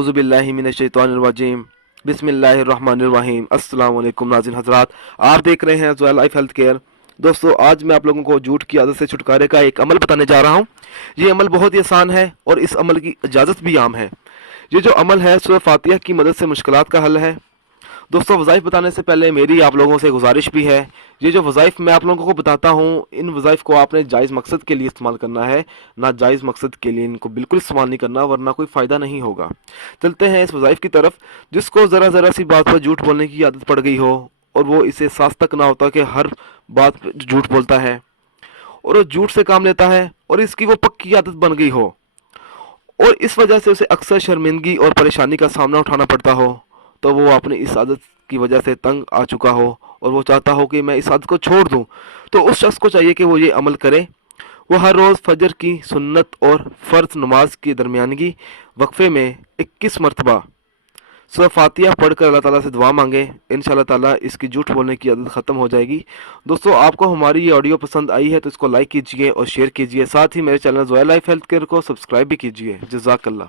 औज़ु बिल्लाहि मिनश्शैतानिर्रजीम बिस्मिल्लाहिर्रहमानिर्रहीम। अस्सलाम वालेकुम नाज़रीन हज़रात, आप देख रहे हैं ज़ोया लाइफ हेल्थ केयर। दोस्तों, आज मैं आप लोगों को झूठ की आदत से छुटकारे का एक अमल बताने जा रहा हूँ। ये अमल बहुत ही आसान है और इस अमल की इजाज़त भी आम है। ये जो अमल है सूरह फातिहा की मदद से मुश्किलात का हल है। दोस्तों, वज़ाइफ बताने से पहले मेरी आप लोगों से गुजारिश भी है, ये जो वज़ाइफ मैं आप लोगों को बताता हूँ, इन वज़ाइफ को आपने जायज़ मकसद के लिए इस्तेमाल करना है, ना जायज़ मकसद के लिए इनको बिल्कुल इस्तेमाल नहीं करना, वरना कोई फ़ायदा नहीं होगा। चलते हैं इस वज़ाइफ की तरफ। जिसको ज़रा ज़रा सी बात पर झूठ बोलने की आदत पड़ गई हो और वो इसे एहसास तक ना होता कि हर बात पे झूठ बोलता है और वो झूठ से काम लेता है और इसकी वो पक्की आदत बन गई हो और इस वजह से उसे अक्सर शर्मिंदगी और परेशानी का सामना उठाना पड़ता हो, तो वो अपनी इस आदत की वजह से तंग आ चुका हो और वो चाहता हो कि मैं इस आदत को छोड़ दूं, तो उस शख्स को चाहिए कि वो ये अमल करे। वो हर रोज़ फजर की सुन्नत और फ़र्ज नमाज की दरमियानगी वक्फे में 21 मरतबा सूरह फातिहा पढ़कर अल्लाह ताला से दुआ मांगे। इंशाअल्लाह ताला इसकी झूठ बोलने की आदत ख़त्म हो जाएगी। दोस्तों, आपको हमारी ये ऑडियो पसंद आई है तो इसको लाइक कीजिए और शेयर कीजिए। साथ ही मेरे channel Zoya life health care को सब्सक्राइब भी कीजिए। जज़ाकल्लाह।